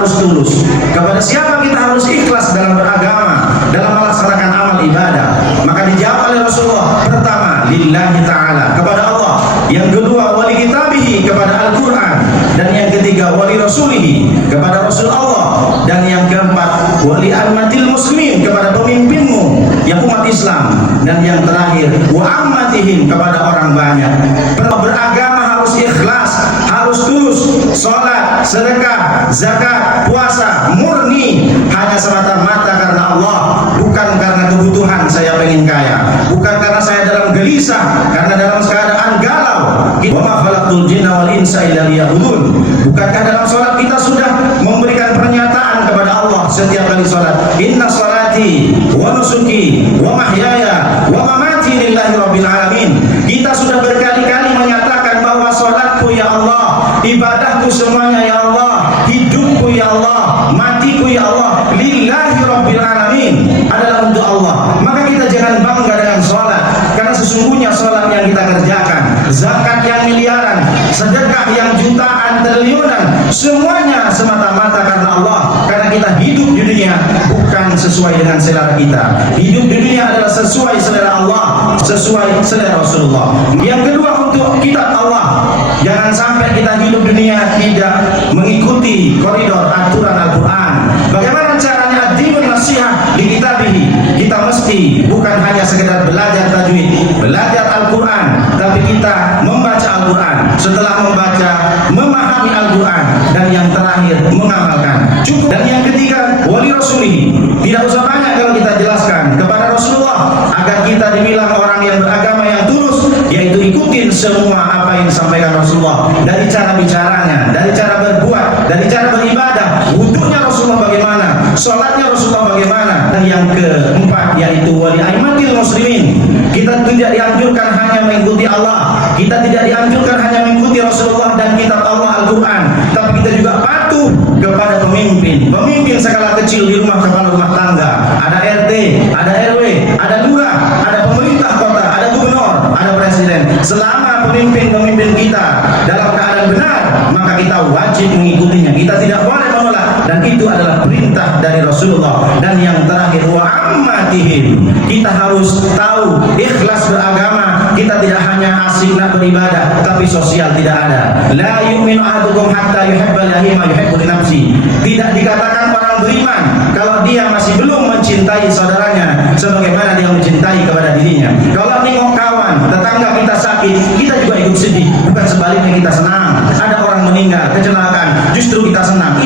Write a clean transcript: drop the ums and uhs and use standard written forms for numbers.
harus tulus, kepada siapa kita harus ikhlas dalam beragama, dalam melaksanakan amal ibadah. Maka dijawab oleh Rasulullah, pertama lillahi ta'ala, kepada Allah. Yang kedua wali kitabihi, kepada Al-Quran. Dan yang ketiga wali rasulihi, kepada Rasul Allah. Dan yang keempat wali ammatil muslimin, kepada pemimpinmu yang umat Islam. Dan yang terakhir wa ammatihim, kepada orang banyak. Beragama harus ikhlas, harus tulus. Salat, sedekah, zakat, puasa murni hanya semata-mata karena Allah, bukan karena kebutuhan saya pengen kaya, bukan karena saya dalam gelisah, karena dalam keadaan galau. Wa ma khalaqtul jinna wal insa illa liya'budun. Bukankah dalam salat kita sudah memberikan pernyataan kepada Allah setiap kali salat, inna salati wa nusuki wa mahyaya wa mamati lillahi rabbil alamin. Kita sudah berkali-kali menyatakan bahwa salatku ya Allah, ibadahku semuanya ya Allah, hidupku ya Allah, matiku ya Allah, lillahi rabbil alamin, adalah untuk Allah. Maka kita jangan bangga dengan salat, karena sesungguhnya salat yang kita kerjakan, zakat yang miliaran, sedekah yang jutaan, triliunan, semuanya semata-mata karena Allah. Karena kita hidup di dunia bukan sesuai dengan selera kita. Hidup di dunia adalah sesuai selera Allah, sesuai selera Rasulullah. Yang kedua, untuk kitab Allah, jangan sampai kita hidup dunia tidak mengikuti koridor aturan Al-Quran. Bagaimana caranya ad-dinun nasihat li kitabihi? Kita mesti bukan hanya sekedar belajar tajwid, belajar Al-Quran, tapi kita membaca Al-Quran. Setelah membaca, memahami Al-Quran, dan yang terakhir mengamalkan. Cukup. Dan yang ketiga wali rasulihi. Tidak usah banyak kalau kita jelaskan kepada Rasulullah, agar kita dibilang orang yang beragama yang tulus, yaitu ikutin semua apa yang disampaikan Rasulullah, dari cara bicaranya, dari cara berbuat, dari cara beribadah. Wudunya Rasulullah bagaimana, sholatnya Rasulullah bagaimana. Dan yang keempat yaitu wali aimatil muslimin. Kita tidak dianjurkan hanya mengikuti Allah, kita tidak dianjurkan hanya mengikuti Rasulullah dan kitab Allah Al-Quran, tapi kita juga patuh kepada pemimpin. Pemimpin skala kecil di rumah, kepala rumah tangga, ada RT, ada RW, ada lurah, ada pemerintah kota, ada gubernur, ada presiden. Selama pemimpin-pemimpin kita dalam keadaan benar, maka kita wajib mengikutinya. Kita tidak boleh menolak, dan itu adalah perintah dari Rasulullah. Dan yang terakhir wa ammatihim, kita harus tahu ikhlas beragama. Kita tidak hanya asik nak beribadah, tapi sosial tidak ada. La yu'minu ahadukum hatta yuhibba lihi ma yuhibbu li nafsi. Tidak dikatakan orang beriman kalau dia masih belum mencintai saudaranya sebagaimana dia mencintai kepada dirinya. Kalau nengok kawan, tetangga kita sakit, kita juga ikut sedih. Bukan sebaliknya kita senang. Ada orang meninggal, kecelakaan, justru kita senang.